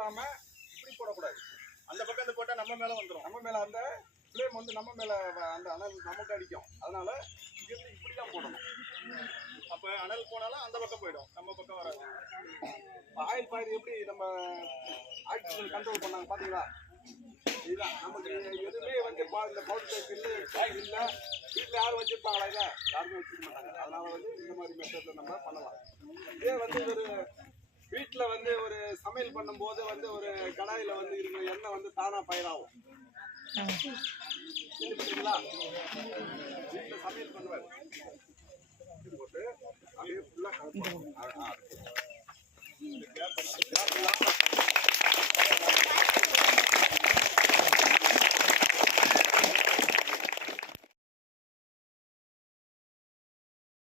போடாம இப்படி போடக்கூடாது. அந்த பக்கம் இந்த போட்டா நம்ம மேல வந்துடும். நம்ம மேல அந்த ஃப்ளேம் வந்து நம்ம மேல அந்த அனல் நமக்கு அடிக்கும். அதனால இங்கிருந்து இப்படிதான் போடணும். அப்ப அனல் போனாலும் அந்த பக்கம் போயிடும், நம்ம பக்கம் வராது. ஆயில் பாயிண்ட் எப்படி நம்ம ஆக்சிஜன் கண்ட்ரோல் பண்ணாங்க பாத்தீங்களா? இதுதான் நமக்கு எதுவுமே வந்து இந்த பவுடர் டைப் இல்லை வீட்டில் யாரும் வச்சிருப்பாங்களா? இதை யாருமே வச்சுக்க மாட்டாங்க. அதனால வந்து இந்த மாதிரி மெத்தட்ல நம்ம பண்ணலாம். இதே வந்து ஒரு வீட்டில் வந்து ஒரு சமையல் பண்ணும்போது வந்து ஒரு கடாயில் வந்து இருக்கிற எண்ணெய் வந்து தானா பயிராகும். பார்த்தீங்களா? வீட்டில் சமையல் பண்ணுவார் போட்டு அப்படியே ஃபுல்லாக